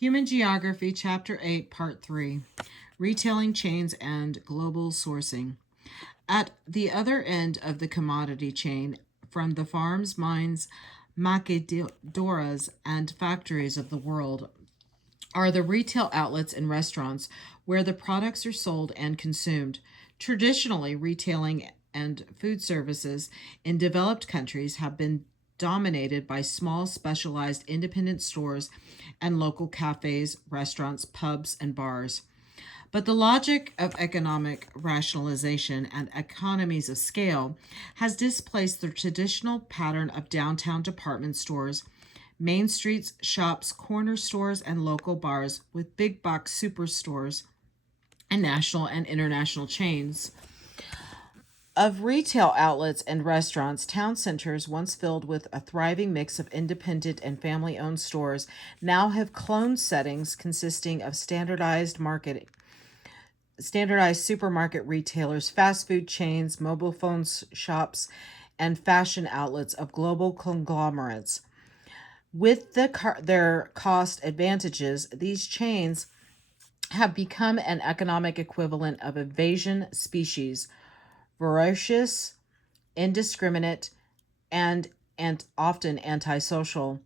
Human Geography, Chapter 8, Part 3, Retailing Chains and Global Sourcing. At the other end of the commodity chain, from the farms, mines, maquiladoras, and factories of the world, are the retail outlets and restaurants where the products are sold and consumed. Traditionally, retailing and food services in developed countries have been dominated by small, specialized independent stores and local cafes, restaurants, pubs, and bars. But the logic of economic rationalization and economies of scale has displaced the traditional pattern of downtown department stores, main streets, shops, corner stores, and local bars with big box superstores and national and international chains. Of retail outlets and restaurants, town centers, once filled with a thriving mix of independent and family owned stores, now have cloned settings consisting of standardized supermarket retailers, fast food chains, mobile phone shops, and fashion outlets of global conglomerates. With their cost advantages, these chains have become an economic equivalent of invasion species, voracious, indiscriminate, and often antisocial.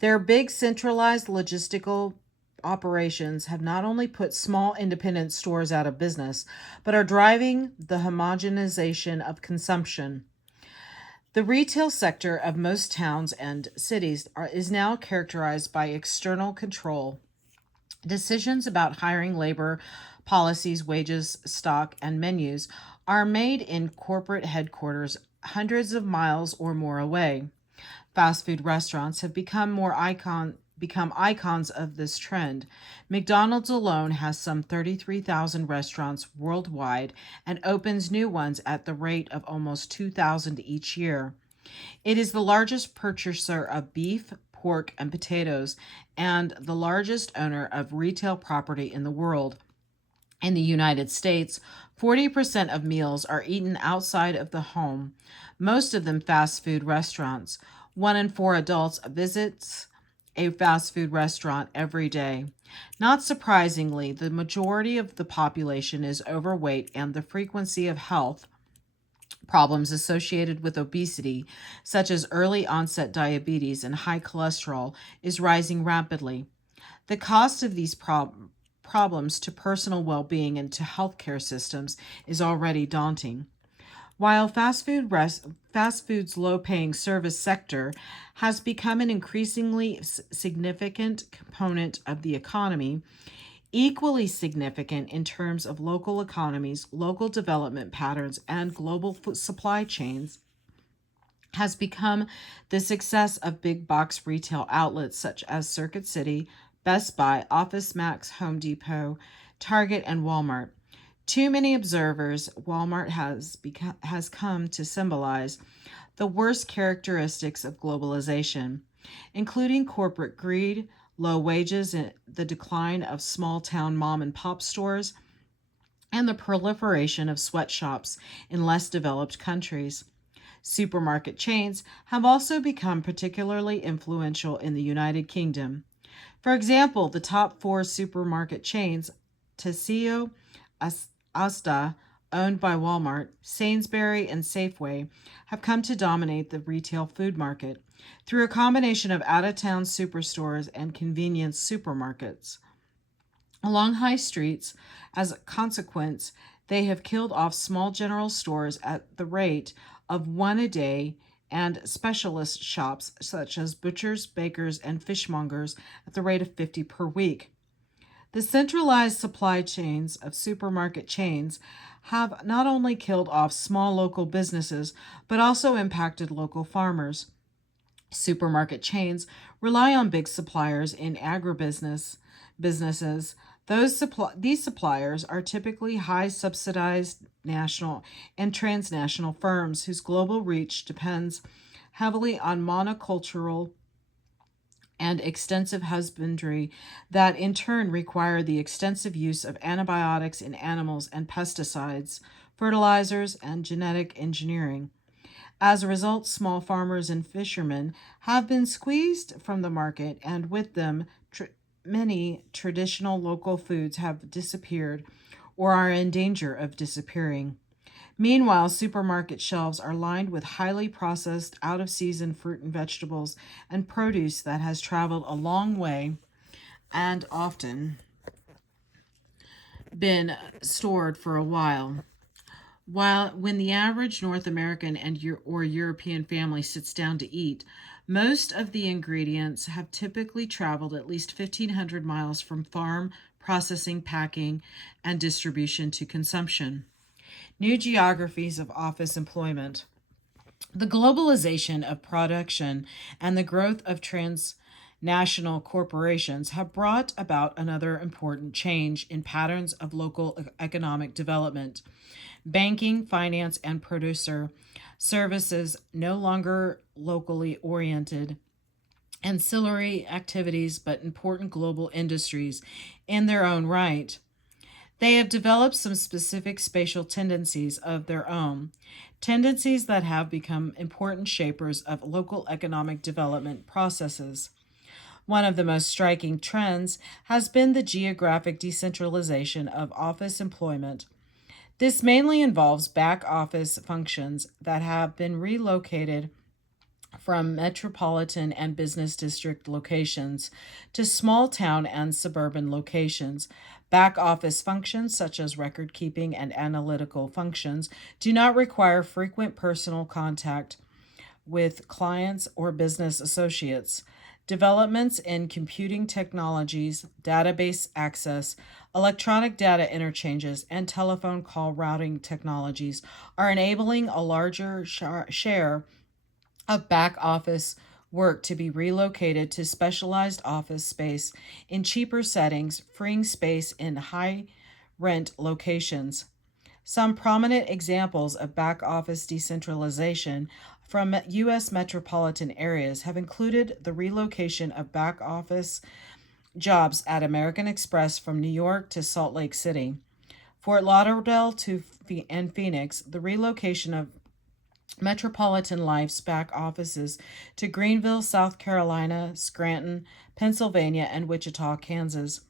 Their big centralized logistical operations have not only put small independent stores out of business, but are driving the homogenization of consumption. The retail sector of most towns and cities is now characterized by external control. Decisions about hiring labor, policies, wages, stock, and menus are made in corporate headquarters hundreds of miles or more away. Fast food restaurants have become icons of this trend. McDonald's alone has some 33,000 restaurants worldwide and opens new ones at the rate of almost 2,000 each year. It is the largest purchaser of beef, pork, and potatoes, and the largest owner of retail property in the world. In the United States, 40% of meals are eaten outside of the home, most of them fast food restaurants. One in four adults visits a fast food restaurant every day. Not surprisingly, the majority of the population is overweight, and the frequency of health problems associated with obesity, such as early onset diabetes and high cholesterol, is rising rapidly. The cost of these problems to personal well being and to healthcare systems is already daunting. While fast food's low paying service sector has become an increasingly significant component of the economy, equally significant in terms of local economies, local development patterns, and global supply chains, has become the success of big box retail outlets such as Circuit City, Best Buy, Office Max, Home Depot, Target, and Walmart. Too many observers, Walmart has come to symbolize the worst characteristics of globalization, including corporate greed, low wages, and the decline of small town mom and pop stores, and the proliferation of sweatshops in less developed countries. Supermarket chains have also become particularly influential in the United Kingdom. For example, the top four supermarket chains, Tesco, Asda, owned by Walmart, Sainsbury, and Safeway, have come to dominate the retail food market through a combination of out of town superstores and convenience supermarkets. Along high streets, as a consequence, they have killed off small general stores at the rate of one a day and specialist shops such as butchers, bakers, and fishmongers at the rate of 50 per week. The centralized supply chains of supermarket chains have not only killed off small local businesses, but also impacted local farmers. Supermarket chains rely on big suppliers in agribusiness businesses. These suppliers are typically high subsidized national and transnational firms whose global reach depends heavily on monocultural and extensive husbandry that in turn require the extensive use of antibiotics in animals and pesticides, fertilizers, and genetic engineering. As a result, small farmers and fishermen have been squeezed from the market, and with them, many traditional local foods have disappeared or are in danger of disappearing. Meanwhile, supermarket shelves are lined with highly processed, out of season fruit and vegetables and produce that has traveled a long way and often been stored for a while. While when the average North American or European family sits down to eat, most of the ingredients have typically traveled at least 1,500 miles from farm, processing, packing, and distribution to consumption. New geographies of office employment. The globalization of production and the growth of transnational corporations have brought about another important change in patterns of local economic development. Banking, finance, and producer services no longer locally oriented, ancillary activities, but important global industries in their own right. They have developed some specific spatial tendencies of their own, tendencies that have become important shapers of local economic development processes. One of the most striking trends has been the geographic decentralization of office employment. This mainly involves back office functions that have been relocated from metropolitan and business district locations to small town and suburban locations. Back office functions, such as record keeping and analytical functions, do not require frequent personal contact with clients or business associates. Developments in computing technologies, database access, electronic data interchanges, and telephone call routing technologies are enabling a larger share of back office work to be relocated to specialized office space in cheaper settings, freeing space in high rent locations. Some prominent examples of back office decentralization from U.S. metropolitan areas have included the relocation of back office jobs at American Express from New York to Salt Lake City, Fort Lauderdale and Phoenix, the relocation of Metropolitan Life's back offices to Greenville, South Carolina, Scranton, Pennsylvania, and Wichita, Kansas.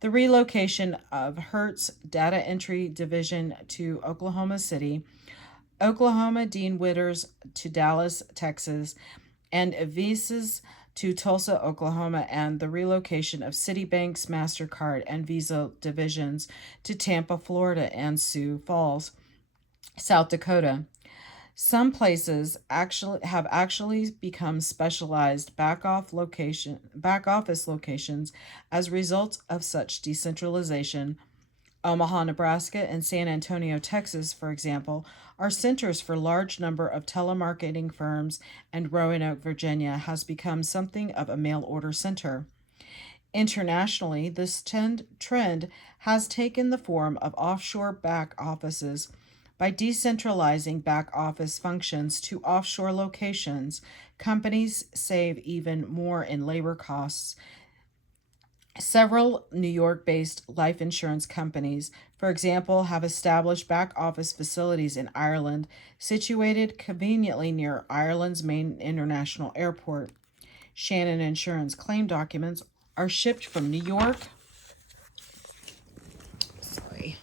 The relocation of Hertz Data Entry Division to Oklahoma City, Oklahoma Dean Witters to Dallas, Texas, and Visas to Tulsa, Oklahoma, and the relocation of Citibank's MasterCard and Visa divisions to Tampa, Florida, and Sioux Falls, South Dakota. Some places actually become specialized back office locations as a result of such decentralization. Omaha, Nebraska, and San Antonio, Texas, for example, are centers for large number of telemarketing firms, and Roanoke, Virginia, has become something of a mail order center. Internationally, this trend has taken the form of offshore back offices. By decentralizing back office functions to offshore locations, companies save even more in labor costs. Several New York based life insurance companies, for example, have established back office facilities in Ireland, situated conveniently near Ireland's main international airport. Shannon Insurance claim documents are shipped from sorry,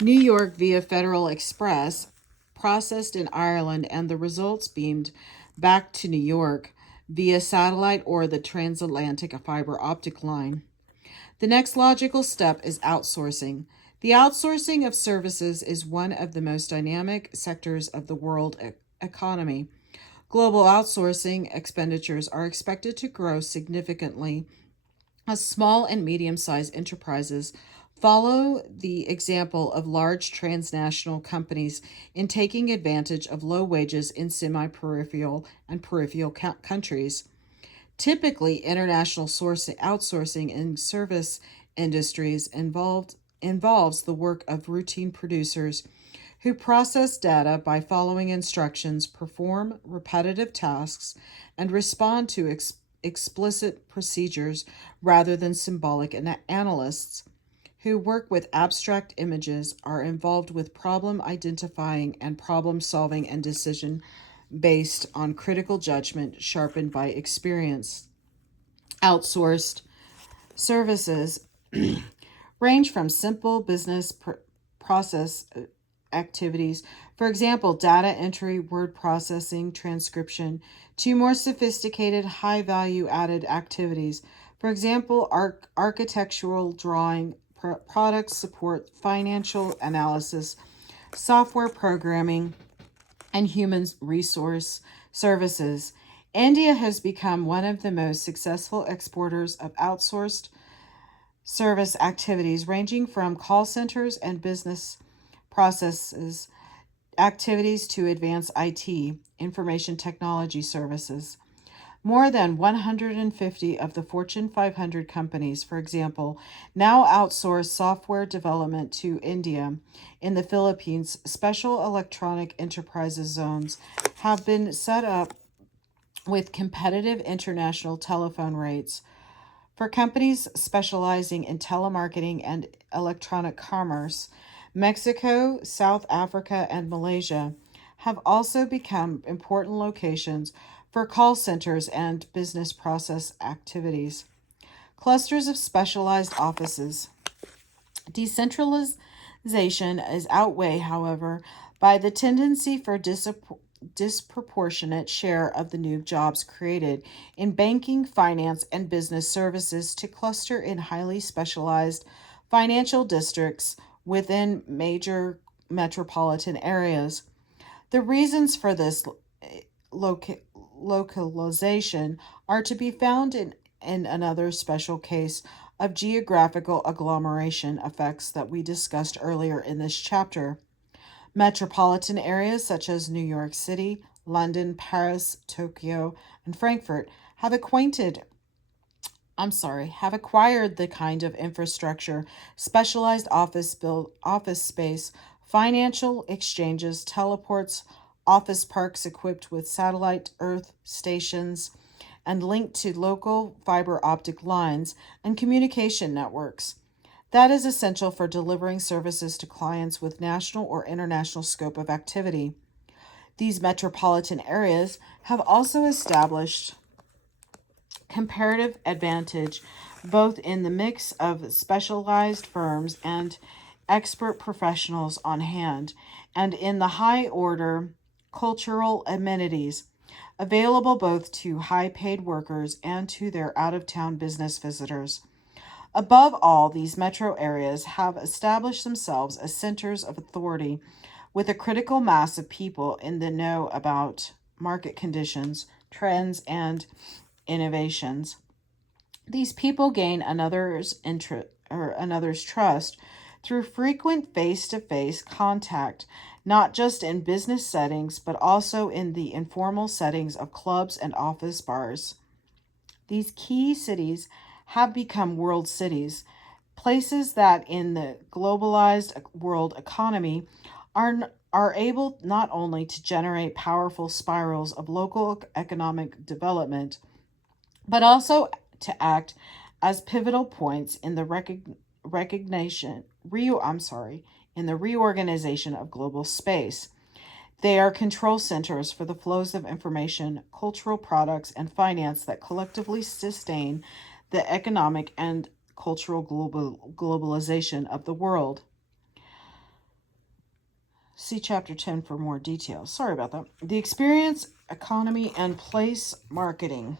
New York via Federal Express, processed in Ireland, and the results beamed back to New York via satellite or the transatlantic fiber optic line. The next logical step is outsourcing. The outsourcing of services is one of the most dynamic sectors of the world economy. Global outsourcing expenditures are expected to grow significantly as small and medium sized enterprises follow the example of large transnational companies in taking advantage of low wages in semi peripheral and peripheral countries. Typically, international outsourcing in service industries involves the work of routine producers who process data by following instructions, perform repetitive tasks, and respond to explicit procedures rather than symbolic analysts who work with abstract images are involved with problem identifying and problem solving and decision based on critical judgment sharpened by experience. Outsourced services range from simple business process activities, for example, data entry, word processing, transcription, to more sophisticated, high value added activities, for example, architectural drawing, product support, financial analysis, software programming, and human resource services. India has become one of the most successful exporters of outsourced service activities, ranging from call centers and business processes activities to advanced IT, information technology services. More than 150 of the Fortune 500 companies, for example, now outsource software development to India. In the Philippines, special electronic enterprises zones have been set up with competitive international telephone rates. For companies specializing in telemarketing and electronic commerce, Mexico, South Africa, and Malaysia have also become important locations for call centers and business process activities. Clusters of specialized offices. Decentralization is outweighed, however, by the tendency for disproportionate share of the new jobs created in banking, finance, and business services to cluster in highly specialized financial districts within major metropolitan areas. The reasons for this localization are to be found in another special case of geographical agglomeration effects that we discussed earlier in this chapter. Metropolitan areas such as New York City, London, Paris, Tokyo, and Frankfurt have acquired the kind of infrastructure, specialized office space, financial exchanges, teleports, office parks equipped with satellite earth stations, and linked to local fiber optic lines and communication networks. That is essential for delivering services to clients with national or international scope of activity. These metropolitan areas have also established comparative advantage both in the mix of specialized firms and expert professionals on hand, and in the high order cultural amenities available both to high paid workers and to their out of town business visitors. Above all, these metro areas have established themselves as centers of authority with a critical mass of people in the know about market conditions, trends, and innovations. These people gain another's trust through frequent face-to-face contact, not just in business settings, but also in the informal settings of clubs and office bars. These key cities have become world cities, places that in the globalized world economy are able not only to generate powerful spirals of local economic development, but also to act as pivotal points in the in the reorganization of global space. They are control centers for the flows of information, cultural products, and finance that collectively sustain the economic and cultural globalization of the world. See Chapter 10 for more details. Sorry about that. The experience, economy, and place marketing.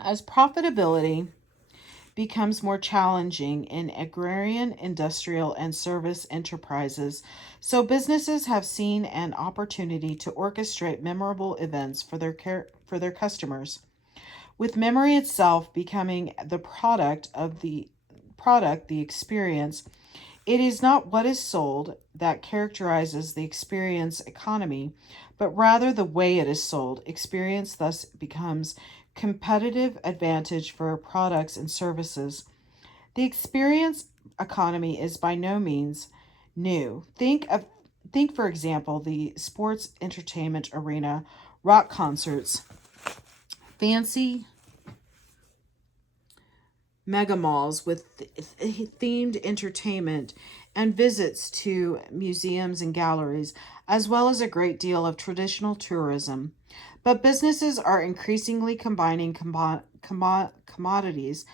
As profitability becomes more challenging in agrarian, industrial, and service enterprises, so businesses have seen an opportunity to orchestrate memorable events for their customers. With memory itself becoming the the experience, it is not what is sold that characterizes the experience economy, but rather the way it is sold. Experience thus becomes competitive advantage for products and services. The experience economy is by no means new. Think for example the sports entertainment arena, rock concerts, fancy mega malls with themed entertainment, and visits to museums and galleries, as well as a great deal of traditional tourism. But businesses are increasingly combining commodities,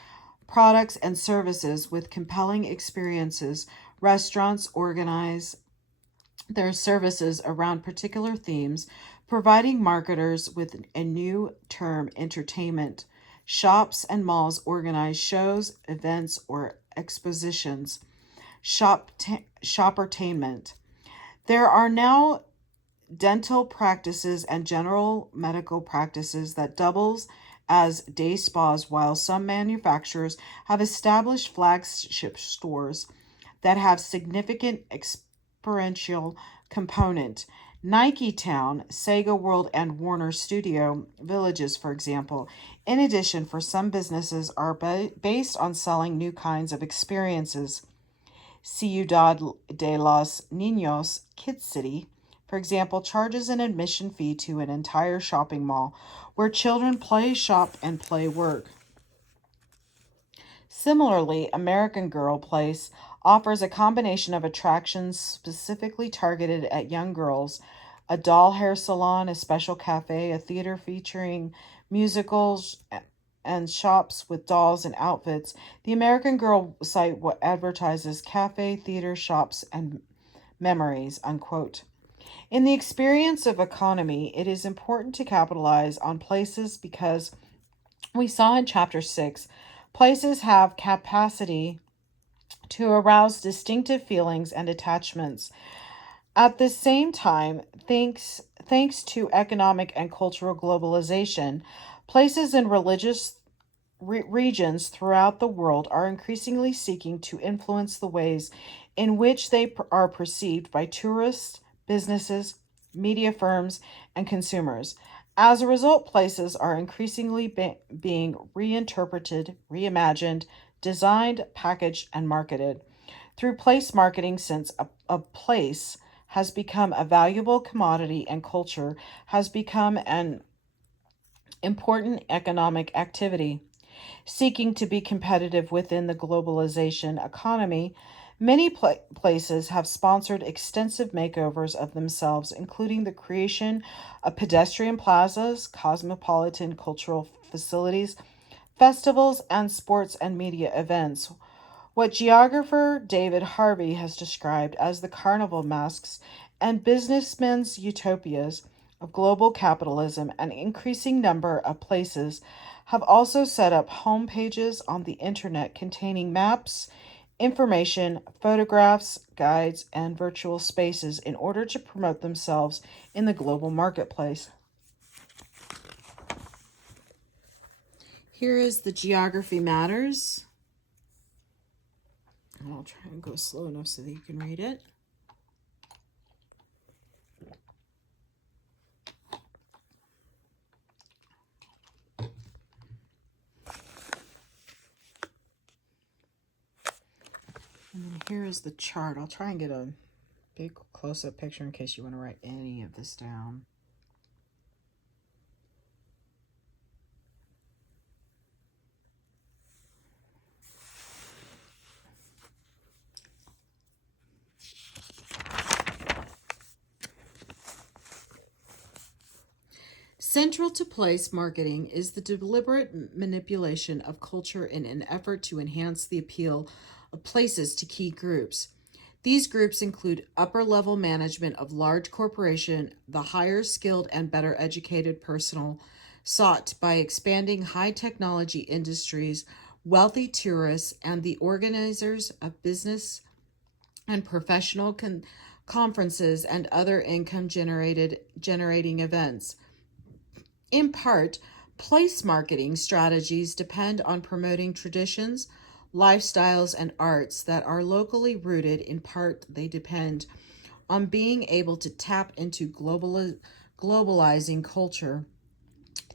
products, and services with compelling experiences. Restaurants organize their services around particular themes, providing marketers with a new term, entertainment. Shops and malls organize shows, events, or expositions. Shoppertainment. There are now dental practices and general medical practices that doubles as day spas, while some manufacturers have established flagship stores that have significant experiential component. Nike Town, Sega World, and Warner Studio Villages, for example. In addition, for some businesses are based on selling new kinds of experiences. Ciudad de los Niños, Kid City, for example, charges an admission fee to an entire shopping mall where children play, shop, and play work. Similarly, American Girl Place offers a combination of attractions specifically targeted at young girls: a doll hair salon, a special cafe, a theater featuring musicals, and shops with dolls and outfits. The American Girl site advertises cafe, theater, shops, and memories, unquote. In the experience of economy, it is important to capitalize on places because we saw in chapter 6, places have capacity to arouse distinctive feelings and attachments. At the same time, thanks to economic and cultural globalization, places in religious regions throughout the world are increasingly seeking to influence the ways in which they are perceived by tourists, businesses, media firms, and consumers. As a result, places are increasingly being reinterpreted, reimagined, designed, packaged, and marketed. Through place marketing, since a place has become a valuable commodity and culture has become an important economic activity. Seeking to be competitive within the globalization economy, many places have sponsored extensive makeovers of themselves, including the creation of pedestrian plazas, cosmopolitan cultural facilities, festivals, and sports and media events. What geographer David Harvey has described as the carnival masks and businessmen's utopias of global capitalism, an increasing number of places have also set up home pages on the internet containing maps, information, photographs, guides, and virtual spaces in order to promote themselves in the global marketplace. Here is the Geography Matters. I'll try and go slow enough so that you can read it. And then here is the chart. I'll try and get a big close-up picture in case you want to write any of this down. Central to place marketing is the deliberate manipulation of culture in an effort to enhance the appeal of places to key groups. These groups include upper level management of large corporation, the higher skilled and better educated personnel sought by expanding high technology industries, wealthy tourists, and the organizers of business and professional conferences and other income generating events. In part, place marketing strategies depend on promoting traditions, lifestyles, and arts that are locally rooted. In part, they depend on being able to tap into globalizing culture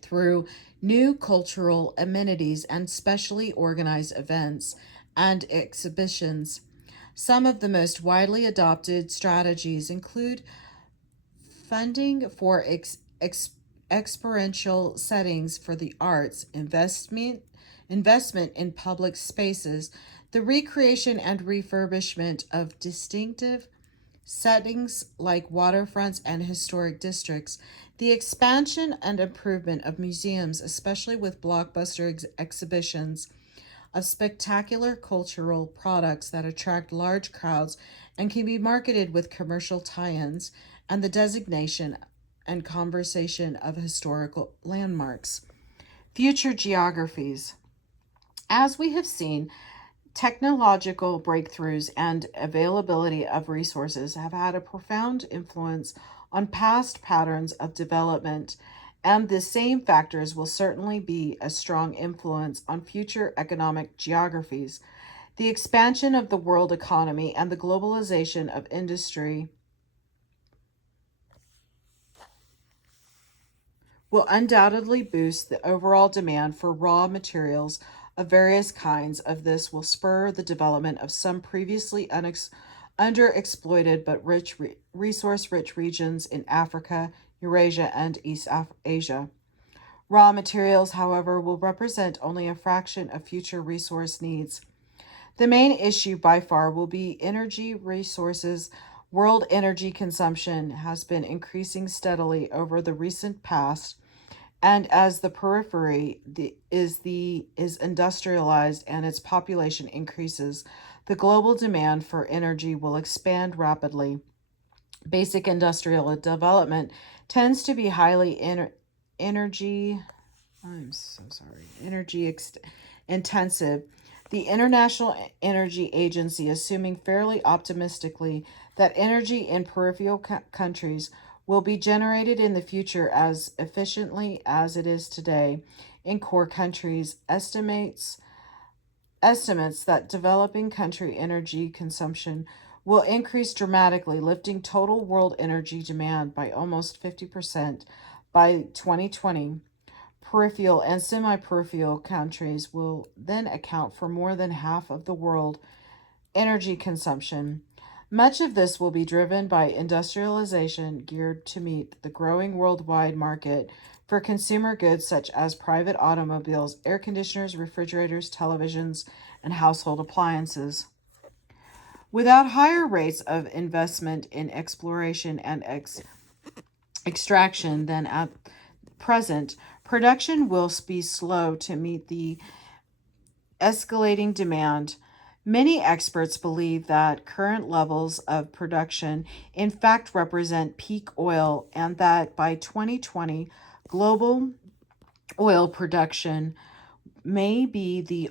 through new cultural amenities and specially organized events and exhibitions. Some of the most widely adopted strategies include funding for experiential settings for the arts, investment in public spaces, the recreation and refurbishment of distinctive settings like waterfronts and historic districts, the expansion and improvement of museums, especially with blockbuster exhibitions of spectacular cultural products that attract large crowds and can be marketed with commercial tie ins, and the designation and conversation of historical landmarks. Future geographies. As we have seen, technological breakthroughs and availability of resources have had a profound influence on past patterns of development, and the same factors will certainly be a strong influence on future economic geographies. The expansion of the world economy and the globalization of industry will undoubtedly boost the overall demand for raw materials of various kinds. Of this will spur the development of some previously underexploited but resource-rich regions in Africa, Eurasia, and Asia. Raw materials, however, will represent only a fraction of future resource needs. The main issue by far will be energy resources. World energy consumption has been increasing steadily over the recent past, and as the periphery is industrialized and its population increases, the global demand for energy will expand rapidly. Basic industrial development tends to be highly energy I'm so sorry. Intensive. The International Energy Agency, assuming fairly optimistically that energy in peripheral countries will be generated in the future as efficiently as it is today in core countries, estimates that developing country energy consumption will increase dramatically, lifting total world energy demand by almost 50% by 2020. Peripheral and semi peripheral countries will then account for more than half of the world energy consumption. Much of this will be driven by industrialization geared to meet the growing worldwide market for consumer goods such as private automobiles, air conditioners, refrigerators, televisions, and household appliances. Without higher rates of investment in exploration and extraction than at present, production will be slow to meet the escalating demand. Many experts believe that current levels of production in fact represent peak oil, and that by 2020 global oil production may be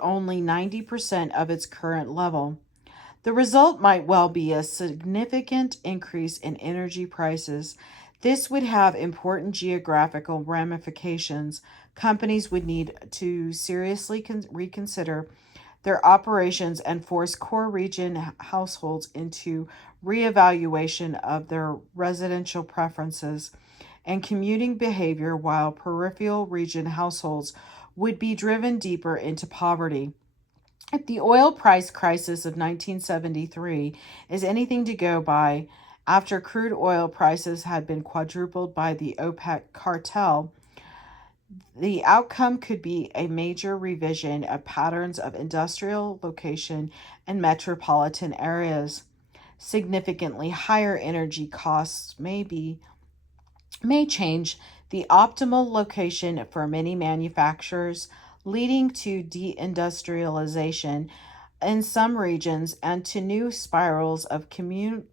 only 90% of its current level. The result might well be a significant increase in energy prices. This would have important geographical ramifications. Companies would need to seriously reconsider their operations and force core region households into reevaluation of their residential preferences and commuting behavior, while peripheral region households would be driven deeper into poverty. If the oil price crisis of 1973 is anything to go by, after crude oil prices had been quadrupled by the OPEC cartel, the outcome could be a major revision of patterns of industrial location and metropolitan areas. Significantly higher energy costs may change the optimal location for many manufacturers, leading to deindustrialization in some regions and to new spirals of cumulative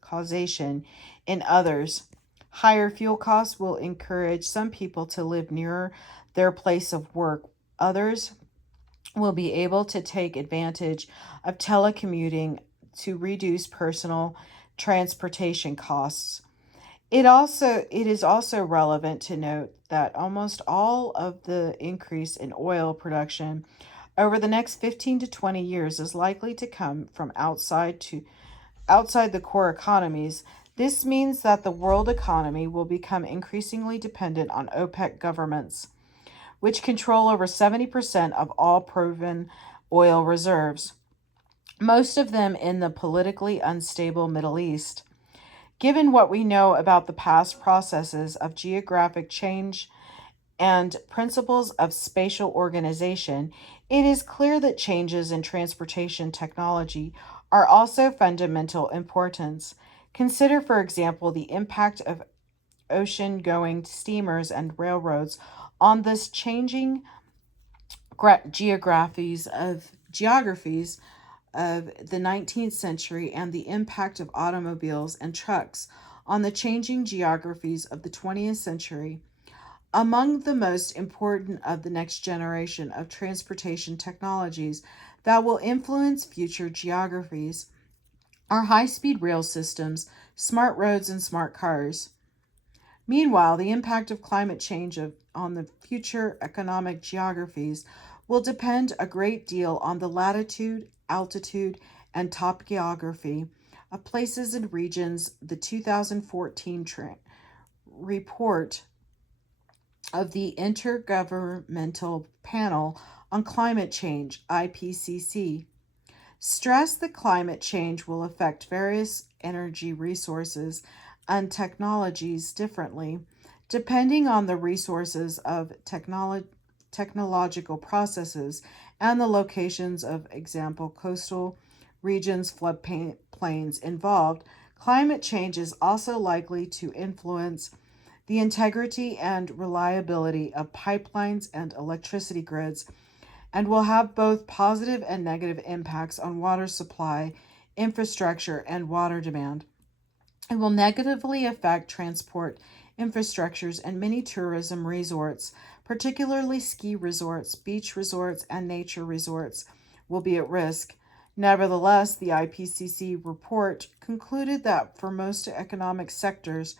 causation in others. Higher fuel costs will encourage some people to live nearer their place of work. Others will be able to take advantage of telecommuting to reduce personal transportation costs. It is also relevant to note that almost all of the increase in oil production over the next 15 to 20 years is likely to come from outside the core economies. This means that the world economy will become increasingly dependent on OPEC governments, which control over 70% of all proven oil reserves, most of them in the politically unstable Middle East. Given what we know about the past processes of geographic change and principles of spatial organization, it is clear that changes in transportation technology are also fundamental importance. Consider, for example, the impact of ocean-going steamers and railroads on this changing geographies of the 19th century and the impact of automobiles and trucks on the changing geographies of the 20th century. Among the most important of the next generation of transportation technologies that will influence future geographies are high speed rail systems, smart roads, and smart cars. Meanwhile, the impact of climate change on the future economic geographies will depend a great deal on the latitude, altitude, and topography of places and regions. The 2014 report of the Intergovernmental Panel on Climate Change, IPCC, stressed that climate change will affect various energy resources and technologies differently, depending on the resources of technological processes and the locations of example coastal regions, floodplains involved. Climate change is also likely to influence the integrity and reliability of pipelines and electricity grids, and will have both positive and negative impacts on water supply, infrastructure, and water demand. It will negatively affect transport infrastructures and many tourism resorts, particularly ski resorts, beach resorts, and nature resorts, will be at risk. Nevertheless, the IPCC report concluded that for most economic sectors,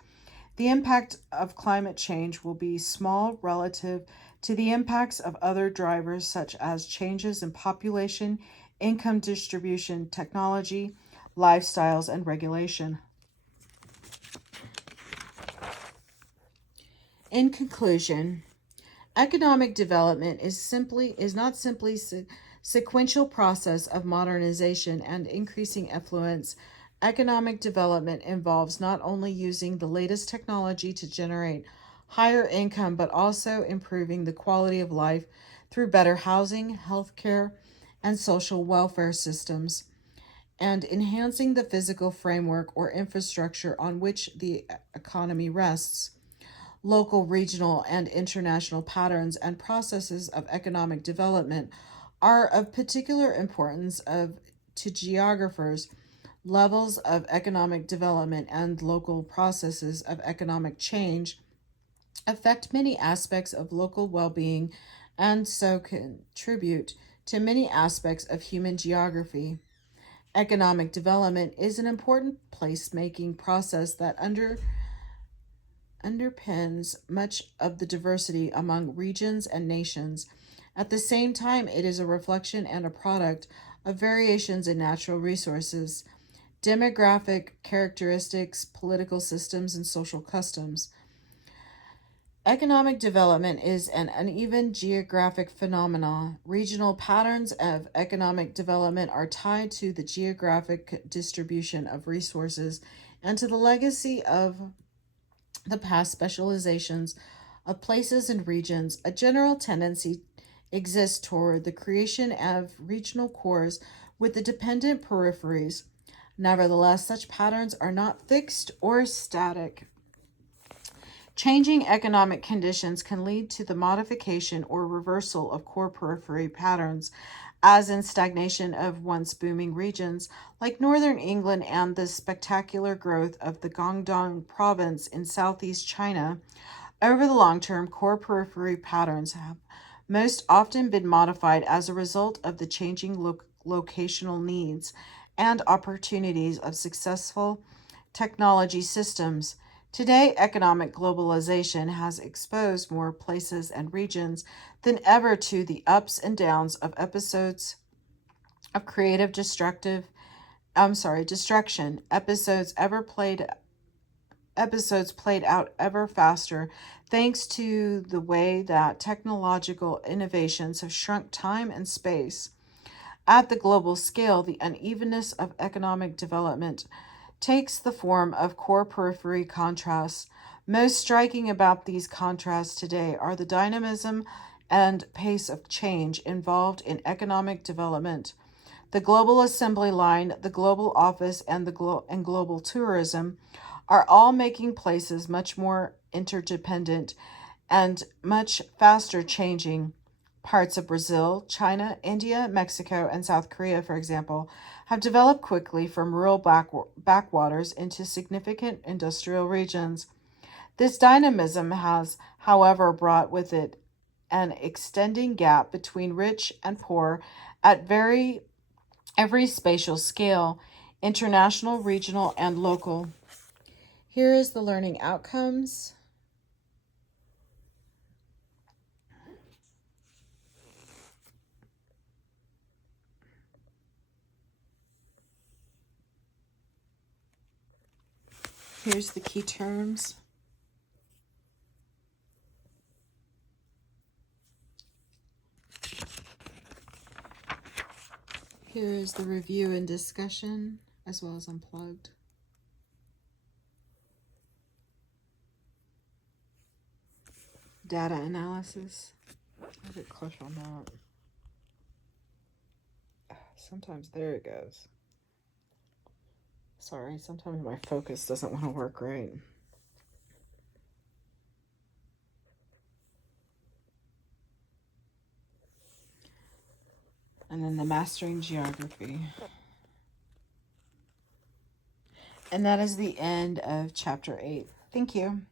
the impact of climate change will be small relative to the impacts of other drivers such as changes in population, income distribution, technology, lifestyles, and regulation. In conclusion, economic development is not simply sequential process of modernization and increasing affluence. Economic development involves not only using the latest technology to generate higher income, but also improving the quality of life through better housing, healthcare, and social welfare systems, and enhancing the physical framework or infrastructure on which the economy rests. Local, regional, and international patterns and processes of economic development are of particular importance to geographers. Levels of economic development and local processes of economic change affect many aspects of local well being and so contribute to many aspects of human geography. Economic development is an important placemaking process that underpins much of the diversity among regions and nations. At the same time, it is a reflection and a product of variations in natural resources, demographic characteristics, political systems, and social customs. Economic development is an uneven geographic phenomenon. Regional patterns of economic development are tied to the geographic distribution of resources and to the legacy of the past specializations of places and regions. A general tendency exists toward the creation of regional cores with the dependent peripheries. Nevertheless, such patterns are not fixed or static. Changing economic conditions can lead to the modification or reversal of core periphery patterns, as in stagnation of once booming regions like northern England and the spectacular growth of the Guangdong province in southeast China. Over the long term, core periphery patterns have most often been modified as a result of the changing locational needs and opportunities of successful technology systems. Today, economic globalization has exposed more places and regions than ever to the ups and downs of episodes of creative destruction, episodes played out ever faster thanks to the way that technological innovations have shrunk time and space. At the global scale, the unevenness of economic development takes the form of core-periphery contrasts. Most striking about these contrasts today are the dynamism and pace of change involved in economic development. The global assembly line, the global office, and global tourism are all making places much more interdependent and much faster changing. Parts of Brazil, China, India, Mexico, and South Korea, for example, have developed quickly from rural backwaters into significant industrial regions. This dynamism has, however, brought with it an extending gap between rich and poor at every spatial scale, international, regional, and local. Here is the learning outcomes. Here's the key terms. Here is the review and discussion, as well as unplugged. Data analysis. I'll get closer on that. Sometimes, there it goes. Sorry, sometimes my focus doesn't want to work right. And then the Mastering Geography. And that is the end of chapter 8. Thank you.